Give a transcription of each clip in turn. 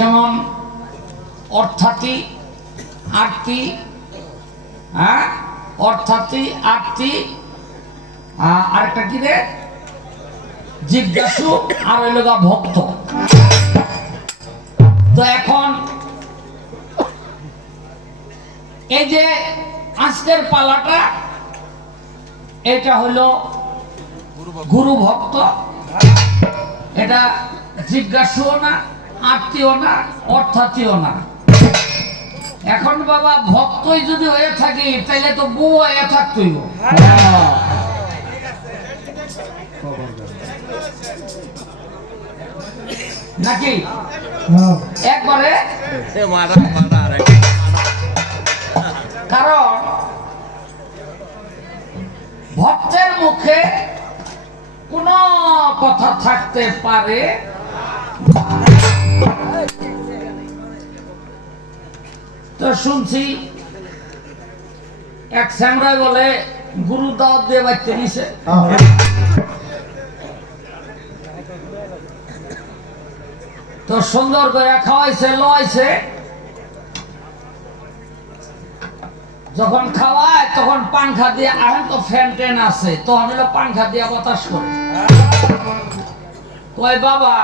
যেমন অর্থাৎই আরতি, অর্থাৎই আরতি, আরেকটা কি রে জিজ্ঞাসু, আর হইল গা ভক্ত। তো এখন এই যে আজকের পালাটা, এটা হলো গুরু ভক্ত, এটা জিজ্ঞাসুও না, আত্মীয় না, অর্থাৎও না। এখন বাবা ভক্তই যদি হয়ে থাকি তাহলে তো বউ হয়ে থাকতই নাকি একবারে। কারণ ভক্তের মুখে কোন কথা থাকতে পারে। তো শুনছি এক স্যামরাই বলে গুরু দাওয়াত দিয়ে বাচ্চা নিছে। তো সুন্দর করে খাওয়াইছে, লওয়াইছে। যখন খাওয়ায় তখন পাংখা দিয়ে, এখন তো ফ্যান ট্যান আছে, তখন হলো পাংখা দিয়ে বাতাস করে। কয় বাবা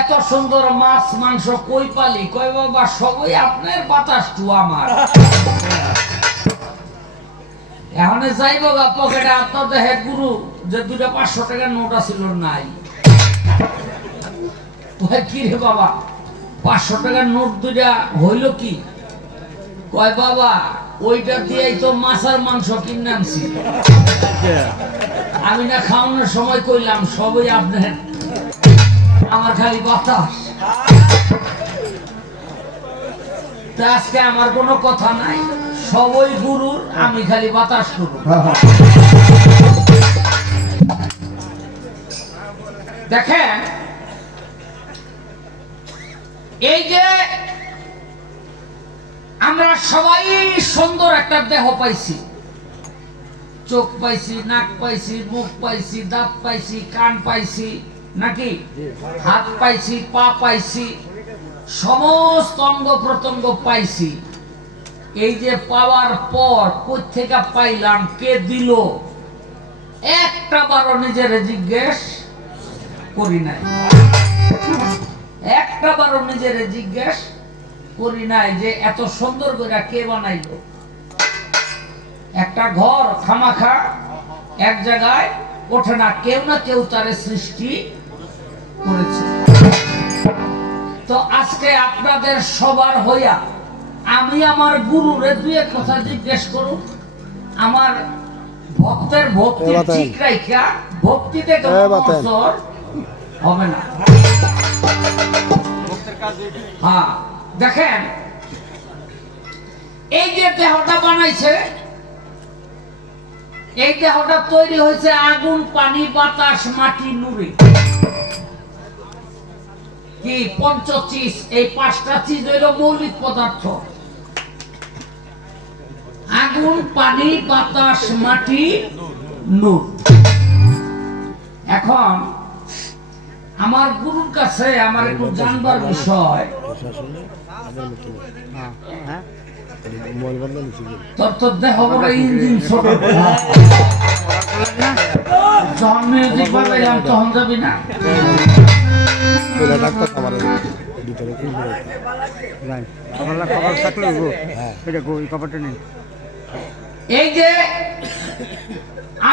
এত সুন্দর মাছ মাংস কই পালি? কয় বাবা সবই আপনার, বাতাসটু আমার। এখন যাইব গা পকেটে আপনার দেখে গুরু যে 2টা 500 টাকার নোট আছিল নাই। কি রে বাবা 500 টাকার নোট 2টা হইল কি? কয় বাবা ওইটা দিয়েই তো মাছ আর মাংস কিনে আনছি। আমি না খাওয়ানোর সময় কইলাম সবই আপনার, আমার খালি বাতাস। আজকে আমার কোনো কথা নাই, সবই গুরুর, আমি খালি বাতাস করব। দেখেন এই যে আমরা সবাই সুন্দর একটা দেহ পাইছি, চোখ পাইছি, নাক পাইছি, মুখ পাইছি, দাঁত পাইছি, কান পাইছি, নাকি হাত পাইছি, পা পাইছি, সমস্ত অঙ্গ প্রত্যঙ্গ পাইছি। এই যে পাওয়ার পর কই থেকে পাইলাম, কে দিল, একটা বারো নিজের জিজ্ঞেস করি নাই। একটা বারো নিজের জিজ্ঞেস করি নাই যে এত সুন্দর করে কে বানাইলো। একটা ঘর খামাখা এক জায়গায় ওঠে না, কেউ না কেউ তারে সৃষ্টি করেছে। তো আজকে আপনাদের সবার হইয়া আমি আমার গুরুরে 2 কথা জিজ্ঞেস করুন। আমার ভক্তের ভক্তি ঠিক রাখা, ভক্তিতে নজর হবে না। হ্যাঁ দেখেন এই যে দেহটা বানাইছে, এই দেহটা তৈরি হয়েছে আগুন, পানি, বাতাস, মাটি, নুড়ি। কি পঞ্চচিজ, এই 5টা চিজ হইল মৌলিক পদার্থ। আগুন, পানি, বাতাস, মাটি, নূর। এখন আমার গুরুর কাছে আমার একটু জানবার বিষয়, তোর তো দেহ বড় ইঞ্জিন ছোট, যখন মিউজিক বাজাইলাম তখন যাবি না? এই যে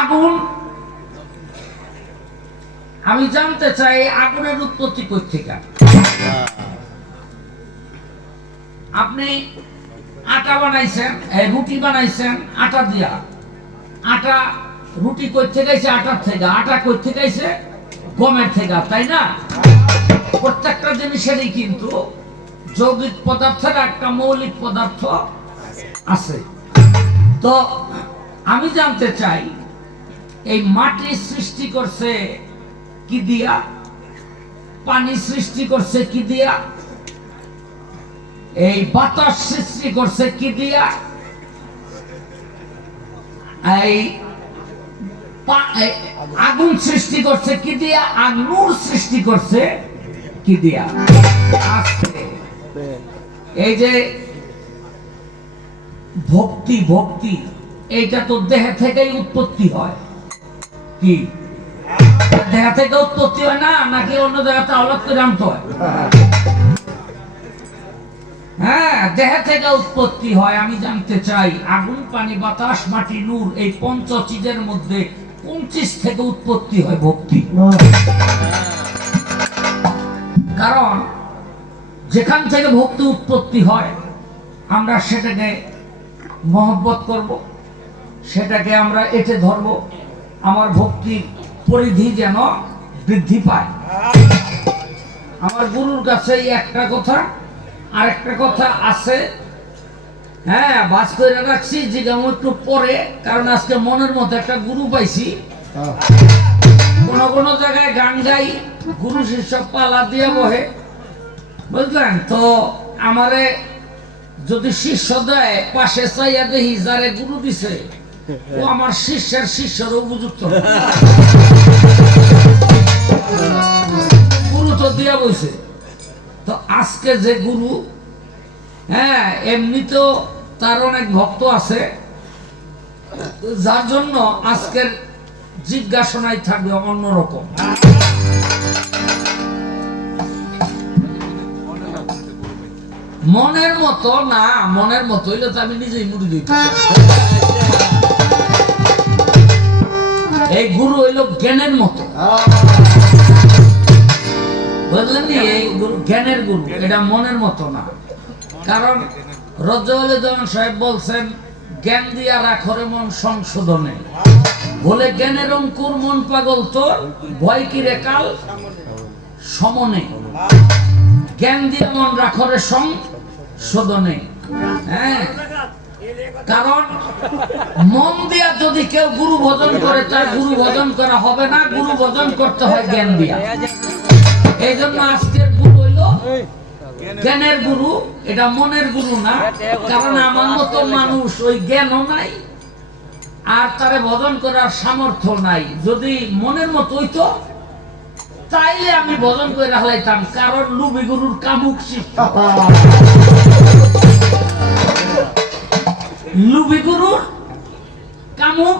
আগুন, আমি জানতে চাই আগুনের উৎপত্তি কই থেকে। আপনি আটা বানাইছেন, রুটি বানাইছেন আটা দিয়া, আটা রুটি কই থেকে আইছে? আটার থেকে। আটা কই থেকে আইছে? গমের থেকে, তাই না? প্রত্যেকটা জিনিসেরই কিন্তু যৌগিক পদার্থের একটা মৌলিক পদার্থ আছে। তো আমি জানতে চাই এই মাটি সৃষ্টি করছে কি দিয়া? পানি সৃষ্টি করছে কি দিয়া? এই বাতাস সৃষ্টি করছে কি দিয়া? এই আগুন সৃষ্টি করছে কি দিয়া? আর নূর সৃষ্টি করছে কি দিয়া? আজকে এই যে ভক্তি ভক্তি এইটা তো দেহ থেকেই উৎপত্তি হয়। কি দেহ থেকে উৎপত্তি হয় না, নাকি অন্য জায়গাতে আলাদা করে আনতে হয়? হ্যাঁ, দেহ থেকে উৎপত্তি হয়। আমি জানতে চাই, আগুন, পানি, বাতাস, মাটি, নূর, এই পঞ্চ চিজের মধ্যে কোন চিজ থেকে উৎপত্তি হয়? ভক্তি। কারণ যেখান থেকে ভক্তি উৎপত্তি হয়, আমরা সেটাকে মহব্বত করব, সেটাকে আমরা এঁটে ধরব, আমার ভক্তির পরিধি যেন বৃদ্ধি পায়। আমার গুরুর কাছে একটা কথা, আর একটা কথা আছে, হ্যাঁ, বাস করে রাখছি যে যেমন একটু পরে, কারণ আজকে মনের মতো একটা গুরু পাইছি। কোন কোন জায়গায় গান গাই, গুরু শিষ্য পালা দিয়ে বহে, বুঝলেন তো। আমারে যদি শিষ্য দেয়, পাশে চাইয়া দেখি যারে গুরু দিছে ও আমার শিষ্যের শিষ্যের উপযুক্ত। গুরু তো দিয়া বইছে। তো আজকে যে গুরু, হ্যাঁ, এমনিতেও তার অনেক ভক্ত আছে, যার জন্য আজকের জিজ্ঞাসনাই থাকবে অন্যরকম। মনের মতো না, মনের মতো হইলে তো আমি নিজেই মুড়ি দিই। এই গুরু হইল জ্ঞানের মতো, বুঝলেন নি? এই গুরু জ্ঞানের গুরু, এটা মনের মতো না। কারণ রজ্জুল সাহেব বলছেন, জ্ঞান দিয়া রাখরে মন সংশোধনে, বলে জ্ঞানের অঙ্কুর মন পাগল তোর, ভয় কি রে কাল সমনে। জ্ঞান দিয়ে মন রাখরে সংশোধনে। হ্যাঁ, কারণ মন দিয়া যদি কেউ গুরু ভজন করে, তার গুরু ভজন করা হবে না, গুরু ভজন করতে হয় জ্ঞান দিয়া। এই জন্য আজকের গুরু হইল জ্ঞানের গুরু, এটা মনের গুরু না। কারণ আমার মতো মানুষ ওই জ্ঞানও নাই, আর তারে ভজন করার সামর্থ্য নাই। যদি মনের মতো হইতো তাইলে আমি ভজন করে রাখলাইতাম, কারণ লুবি গুরুর কামুক শিষ্য। লুবি গুরুর কামুক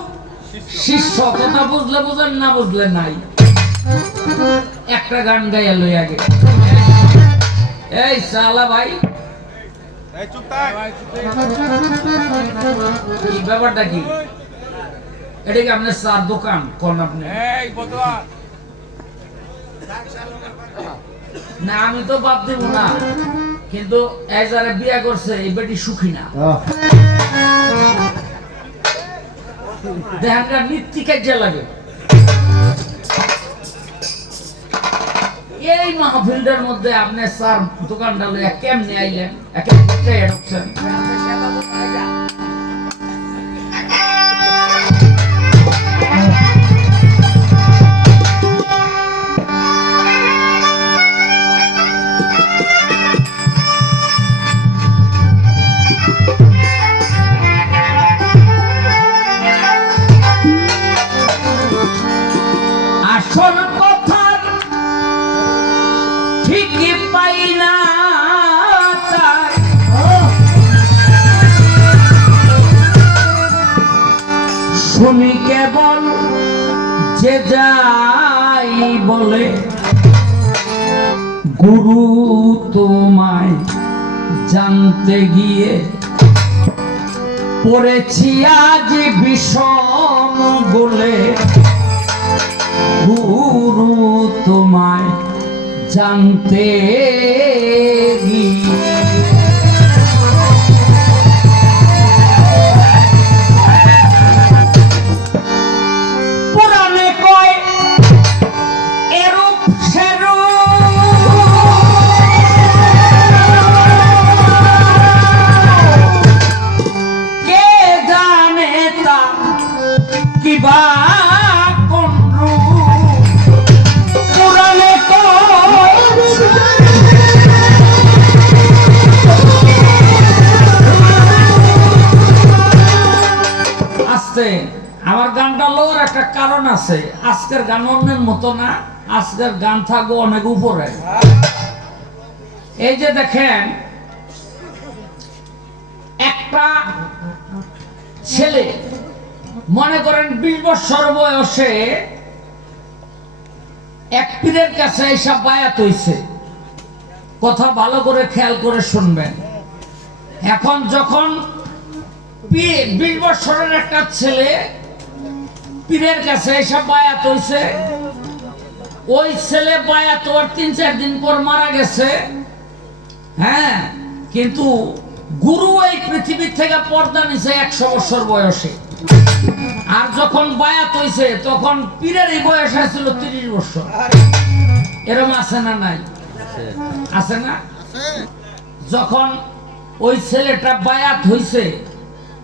শিষ্য, কথা বুঝলে বুঝেন, না বুঝলে নাই। একটা গান গাইয়া লই আগে। এই শালা ভাই, কি ব্যাপারটা কি? এটা কি আপনার চার দোকান? কোন আপনি? না, আমি তো বাদ দেব না, কিন্তু এই যারা বিয়া করছে এই বেটি সুখী না। দেহাটা নীতি কাজে লাগে। এই মাহফিলটার মধ্যে আপনি চার দোকানটা লইয়া কেমনে আইলেন? একেবারে ঢুকছেন। আসল কথার ঠিকই পাই না, শুনি কেবল যে যাই বলে, গুরু তোমায় জানতে গিয়ে পড়েছি আজ বিষম বলে। গুরু তোমায় জানতে গিয়ে পুরাণে কয় এরূপ সেরূপ, কে জানে তা কিবা কোন রূপ। পুরাণে কয় আস্তে, আমার গানটা লোর একটা কারণ আছে। আজকের গান অন্যের মতো না, আজকের গান থাকবো অনেক উপরে। এই যে দেখেন, একটা ছেলে মনে করেন 20 বছর বয়সে এক পীরের কাছে এসব বায়াত হইছে। কথা ভালো করে খেয়াল করে শুনবেন। এখন যখন 20 বছরের একটা ছেলে পীরের কাছে এসব বায়াত হইছে, ওই ছেলে বায়াত হওয়ার 3-4 দিন পর মারা গেছে। হ্যাঁ, কিন্তু গুরু এই পৃথিবীর থেকে পর্দা নিছে 100 বছর বয়সে। আর যখন বায়াত হইছে তখন পীরের এই বয়স ছিল 30 বছর। এরকম আছে না নাই? আছে না? যখন ওই ছেলেটা বায়াত হইছে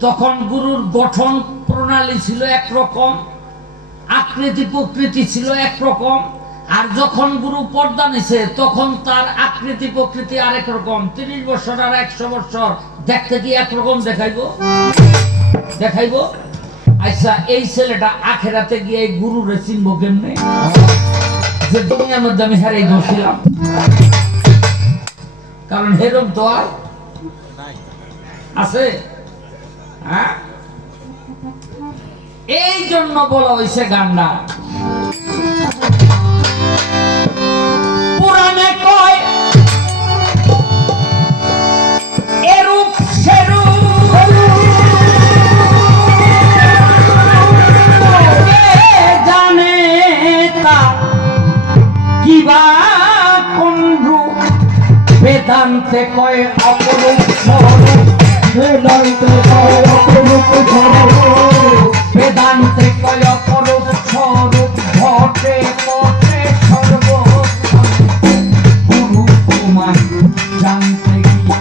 তখন গুরুর গঠন প্রণালী ছিল একরকম, আকৃতি প্রকৃতি ছিল একরকম। আর যখন গুরু পর্দা নিছে তখন তার আকৃতি প্রকৃতি আরেক রকম। 30 বছর আর 100 বছর দেখতে কি একরকম দেখাইবো? দেখাইবো? আচ্ছা, এই ছেলেটা আখেরাতে গিয়ে এই গুরুরে চিনবো কেমনে? যে দুনিয়ার মধ্যে আমি হারিয়ে গেছিলাম, কারণ হেরম তো আর আছে। হ্যাঁ, এই জন্য বলা হয়েছে গান্ডা। পুরাণে কয় এরূপ সেরূপ জানে তা কিবা কোন রূপ, বেদান্তে কয় অপরূপ স্বরূপ, বেদান্তে কয় অপরূপ স্বরূপ, বেদান্তে কয় অপরূপ স্বরূপ, ঘটে ঘটে সর্ব গুরু তোমায় জানতে গিয়ে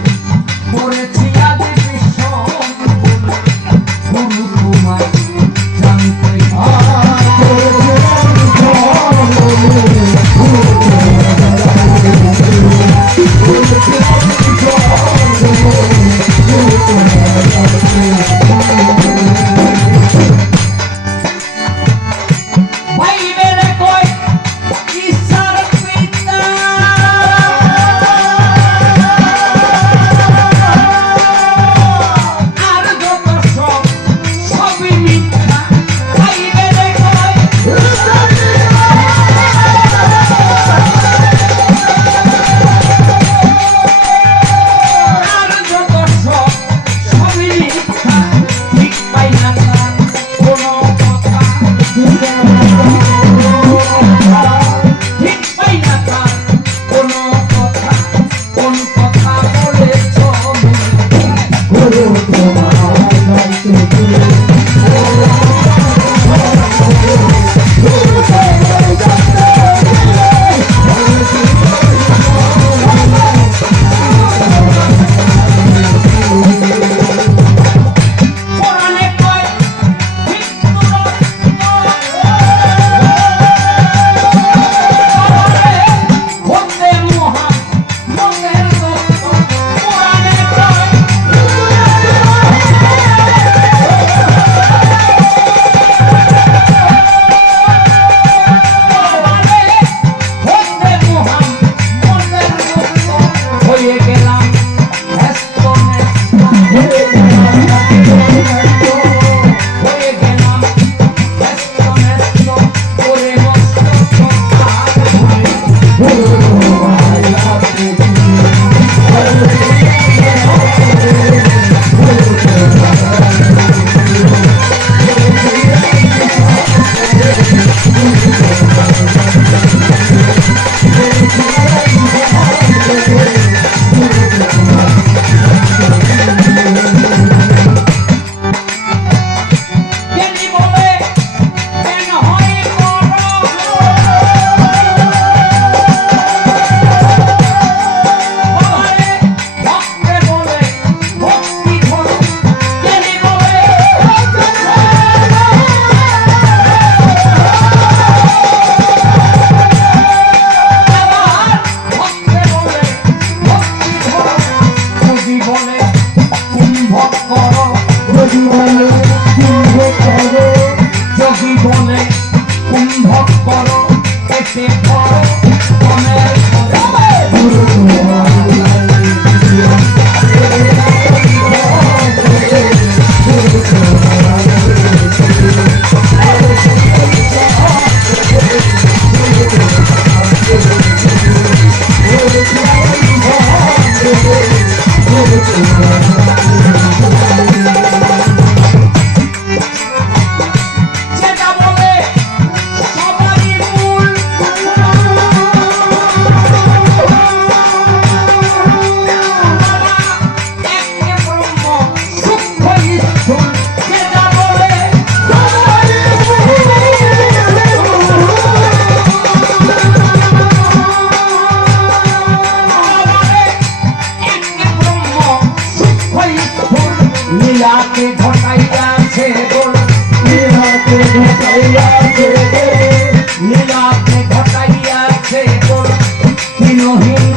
করেছি আদি বিশ্ব, গুরু তোমায় জানতে যেটা বলে সবারই মূল একে ব্রহ্ম সূক্ষ্ম স্থূল যেটা বলে সবারই একে ব্রহ্ম সূক্ষ্ম স্থূল লীলাকে ঘটাইয়াছে বল লীলাকে ঘটাইয়াছে বল লীলাকে ঘটাইয়াছে বল তিনহীন